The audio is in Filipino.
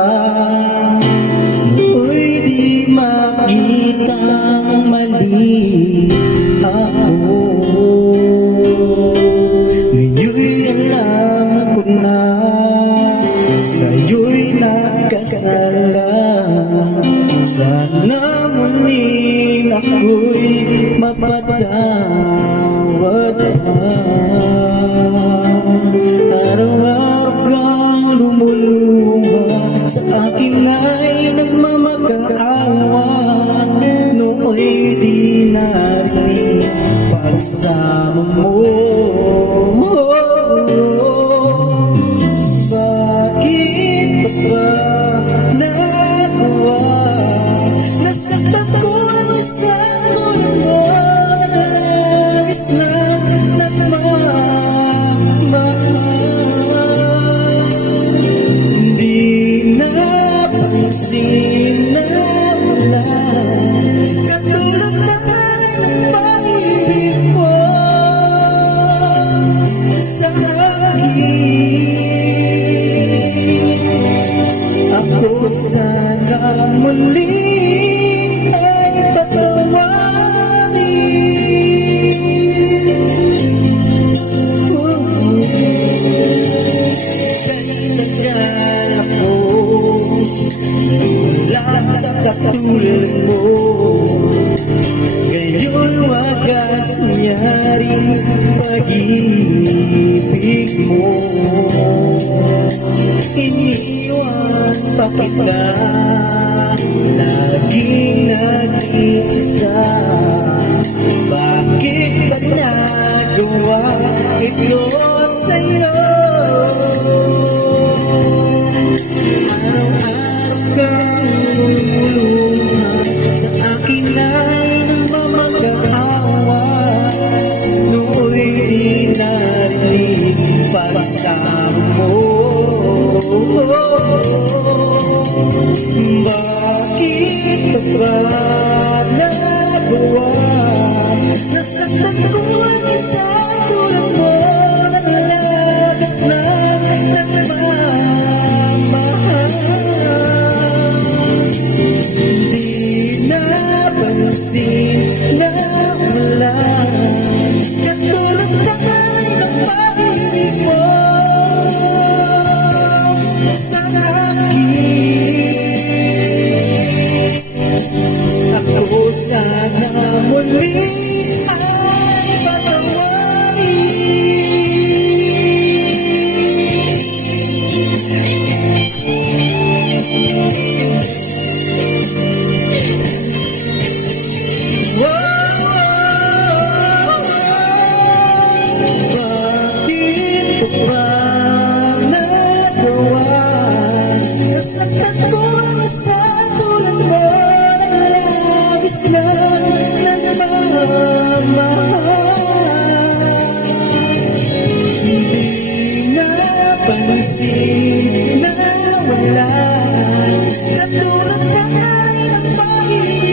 lang, nooy di makitang mali ako. Ngayon'y alam ko na sa'yo'y nakasala. Sana muling ako'y mapatawad pa. Araw-araw kang lumuluha, sa akin ay nagmamakaawa. Nooy di narinig pagsama mo. Bakit ba nagawa? Nasaktan ko ang isang tulad mo, nalabis na nagmamahal. Di napansin na wala katulad na ng pag-ibig mo sa akin. Ako sana muli ay patawarin. Kailangan ako wala sa katulad mo. Ngayon'y wagas nangyaring pag-ibig mo. Iniwan pa kita, laging nag-iisa. Bakit ba nagawa ito sa'yo? Araw-araw kang lumuluha, sa akin ay nagmamakaawa. Nooy di narinig pagsama mo. Bakit ba nagawa? Nasaktan ko ang isang tulad mo, nalabis na nagmamahal. Di napansin na wala katulad na ng pag-ibig mo sa akin. Ako sana muli ay patawarin. Bakit ba nagawa? Nasaktan ko ang isang tulad mo, nalabis na nagmamahal. Di napansin na wala katulad na ng pag-ibig